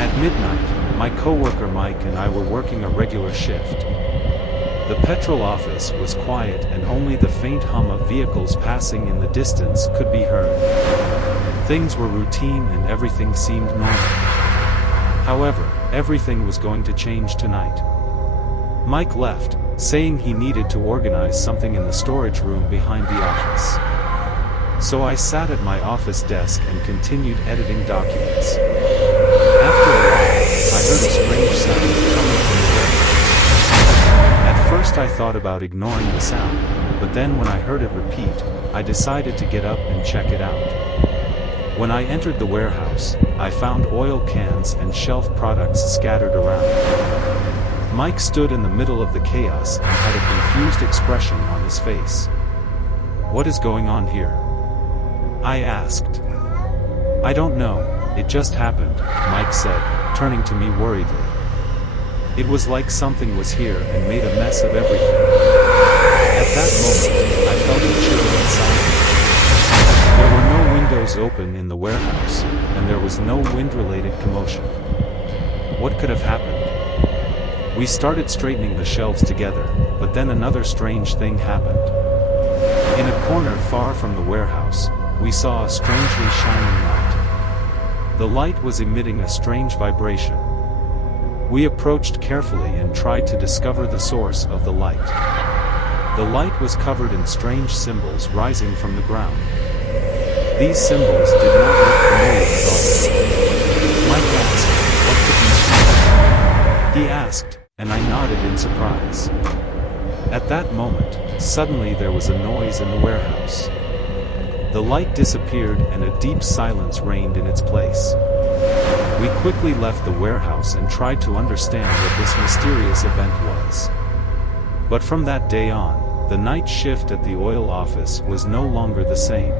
At midnight, my coworker Mike and I were working a regular shift. The petrol office was quiet and only the faint hum of vehicles passing in the distance could be heard. Things were routine and everything seemed normal. However, everything was going to change tonight. Mike left, saying he needed to organize something in the storage room behind the office. So I sat at my office desk and continued editing documents. After a while, I heard a strange sound coming from the warehouse. At first I thought about ignoring the sound, but then when I heard it repeat, I decided to get up and check it out. When I entered the warehouse, I found oil cans and shelf products scattered around. Mike stood in the middle of the chaos and had a confused expression on his face. "What is going on here?" I asked. "I don't know, it just happened," Mike said, turning to me worriedly. It was like something was here and made a mess of everything. At that moment, I felt a chill inside me. There were no windows open in the warehouse, and there was no wind-related commotion. What could have happened? We started straightening the shelves together, but then another strange thing happened. In a corner far from the warehouse, we saw a strangely shining light. The light was emitting a strange vibration. We approached carefully and tried to discover the source of the light. The light was covered in strange symbols rising from the ground. These symbols did not look familiar at all. Mike asked, "What could these be?" He asked, and I nodded in surprise. At that moment, suddenly there was a noise in the warehouse. The light disappeared and a deep silence reigned in its place. We quickly left the warehouse and tried to understand what this mysterious event was. But from that day on, the night shift at the oil office was no longer the same.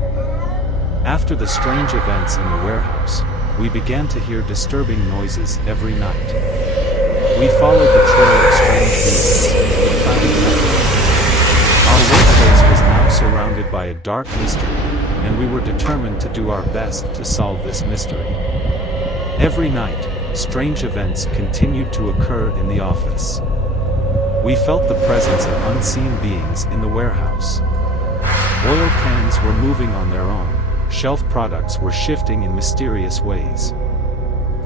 After the strange events in the warehouse, we began to hear disturbing noises every night. We followed the trail of strange beings, but found nothing. Our workplace was now surrounded by a dark mystery, and we were determined to do our best to solve this mystery. Every night, strange events continued to occur in the office. We felt the presence of unseen beings in the warehouse. Oil cans were moving on their own, shelf products were shifting in mysterious ways.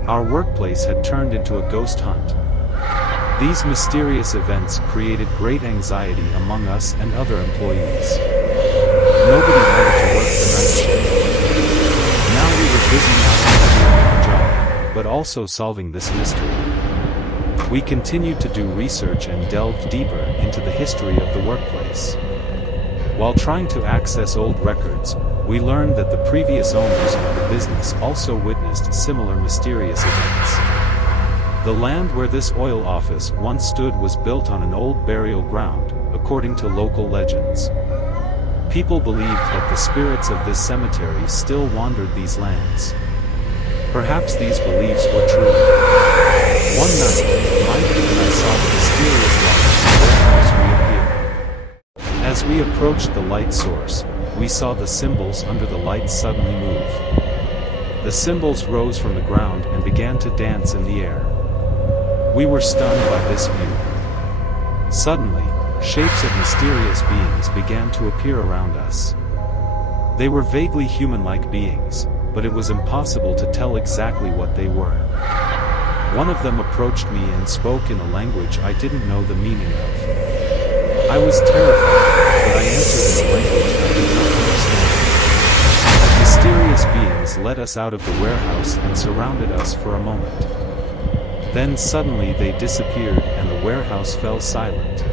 Our workplace had turned into a ghost hunt. These mysterious events created great anxiety among us and other employees. Nobody wanted to work the night shift. Now we were busy not only doing our job, but also solving this mystery. We continued to do research and delved deeper into the history of the workplace. While trying to access old records, we learned that the previous owners of the business also witnessed similar mysterious events. The land where this oil office once stood was built on an old burial ground, according to local legends. People believed that the spirits of this cemetery still wandered these lands. Perhaps these beliefs were true. One night, Mike and I saw the mysterious light in the warehouse reappear. As we approached the light source, we saw the symbols under the light suddenly move. The symbols rose from the ground and began to dance in the air. We were stunned by this view. Suddenly, shapes of mysterious beings began to appear around us. They were vaguely human-like beings, but it was impossible to tell exactly what they were. One of them approached me and spoke in a language I didn't know the meaning of. I was terrified, but I answered in a language I did not understand. Mysterious beings led us out of the warehouse and surrounded us for a moment. Then suddenly they disappeared and the warehouse fell silent.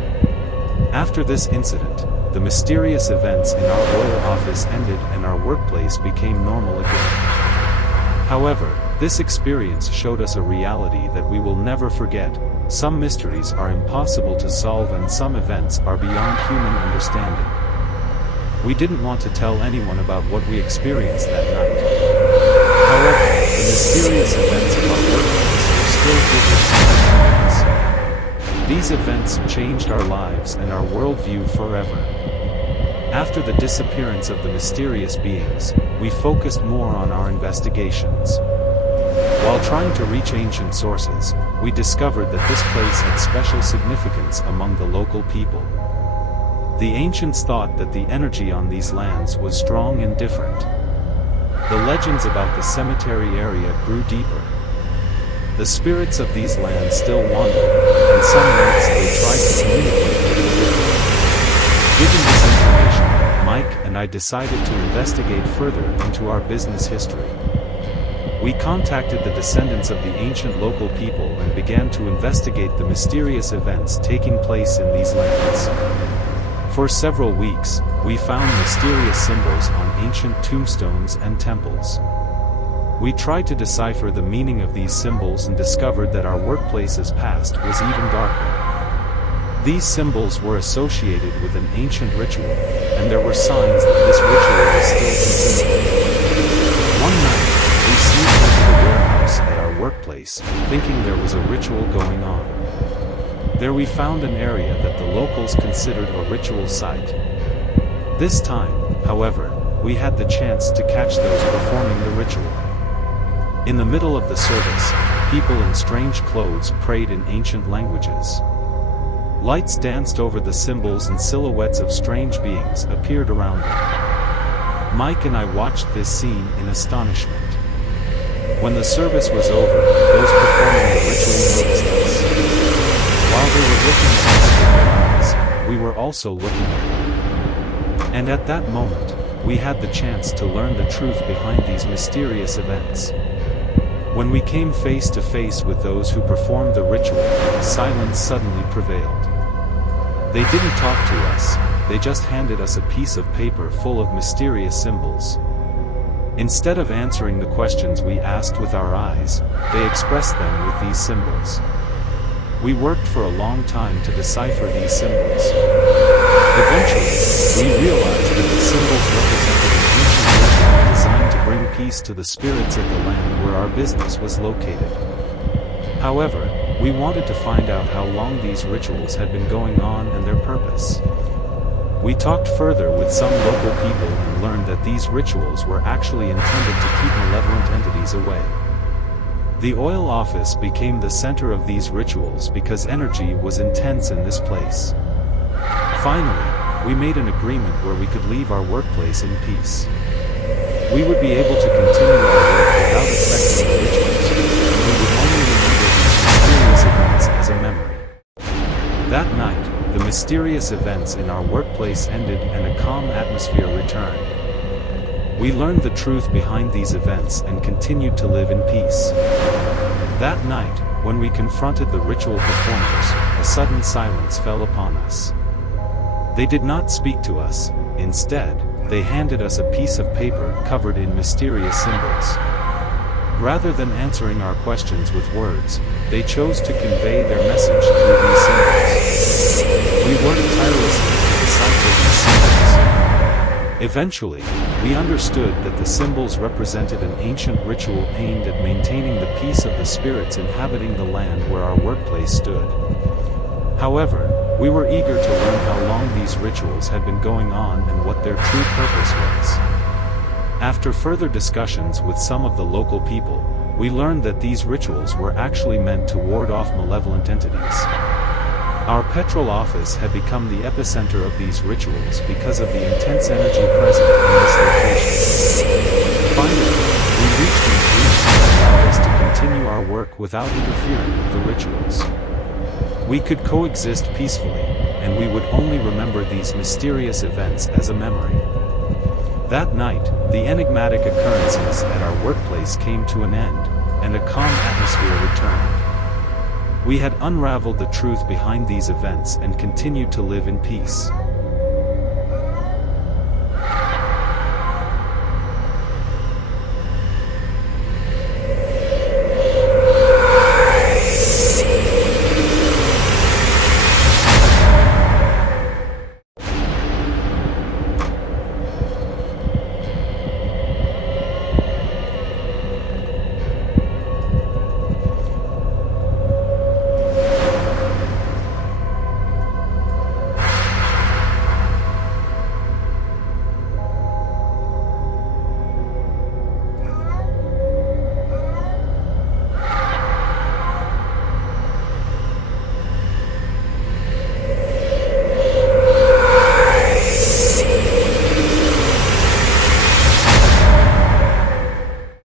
After this incident, the mysterious events in our oil office ended and our workplace became normal again. However, this experience showed us a reality that we will never forget. Some mysteries are impossible to solve and some events are beyond human understanding. We didn't want to tell anyone about what we experienced that night. However, the mysterious events of our workplace were still vivid in our minds. These events changed our lives and our worldview forever. After the disappearance of the mysterious beings, we focused more on our investigations. While trying to reach ancient sources, we discovered that this place had special significance among the local people. The ancients thought that the energy on these lands was strong and different. The legends about the cemetery area grew deeper. The spirits of these lands still wander, and some nights they tried to communicate with the living. Given this information, Mike and I decided to investigate further into our business history. We contacted the descendants of the ancient local people and began to investigate the mysterious events taking place in these lands. For several weeks, we found mysterious symbols on ancient tombstones and temples. We tried to decipher the meaning of these symbols and discovered that our workplace's past was even darker. These symbols were associated with an ancient ritual, and there were signs that this ritual was still continuing. One night, we sneaked into the warehouse at our workplace, thinking there was a ritual going on. There we found an area that the locals considered a ritual site. This time, however, we had the chance to catch those performing the ritual. In the middle of the service, people in strange clothes prayed in ancient languages. Lights danced over the symbols and silhouettes of strange beings appeared around them. Mike and I watched this scene in astonishment. When the service was over, those performing the ritual noticed us. While they were looking at us with their eyes, we were also looking at them. And at that moment, we had the chance to learn the truth behind these mysterious events. When we came face to face with those who performed the ritual, silence suddenly prevailed. They didn't talk to us, they just handed us a piece of paper full of mysterious symbols. Instead of answering the questions we asked with our eyes, they expressed them with these symbols. We worked for a long time to decipher these symbols. Eventually, we realized that the symbols represented an ancient ritual designed to bring peace to the spirits of the land where our business was located. However, we wanted to find out how long these rituals had been going on and their purpose. We talked further with some local people and learned that these rituals were actually intended to keep malevolent entities away. The oil office became the center of these rituals because energy was intense in this place. Finally, we made an agreement where we could leave our workplace in peace. We would be able to continue our work without affecting the rituals, and we would only remember these mysterious events as a memory. That night, the mysterious events in our workplace ended and a calm atmosphere returned. We learned the truth behind these events and continued to live in peace. That night, when we confronted the ritual performers, a sudden silence fell upon us. They did not speak to us, instead, they handed us a piece of paper covered in mysterious symbols. Rather than answering our questions with words, they chose to convey their message through these symbols. We worked tirelessly to decipher these symbols. Eventually, we understood that the symbols represented an ancient ritual aimed at maintaining the peace of the spirits inhabiting the land where our workplace stood. However, we were eager to learn how long these rituals had been going on and what their true purpose was. After further discussions with some of the local people, we learned that these rituals were actually meant to ward off malevolent entities. Our petrol office had become the epicenter of these rituals because of the intense energy present in this location. Finally, we reached an agreement that allowed us to continue our work without interfering with the rituals. We could coexist peacefully, and we would only remember these mysterious events as a memory. That night, the enigmatic occurrences at our workplace came to an end, and a calm atmosphere returned. We had unraveled the truth behind these events and continued to live in peace.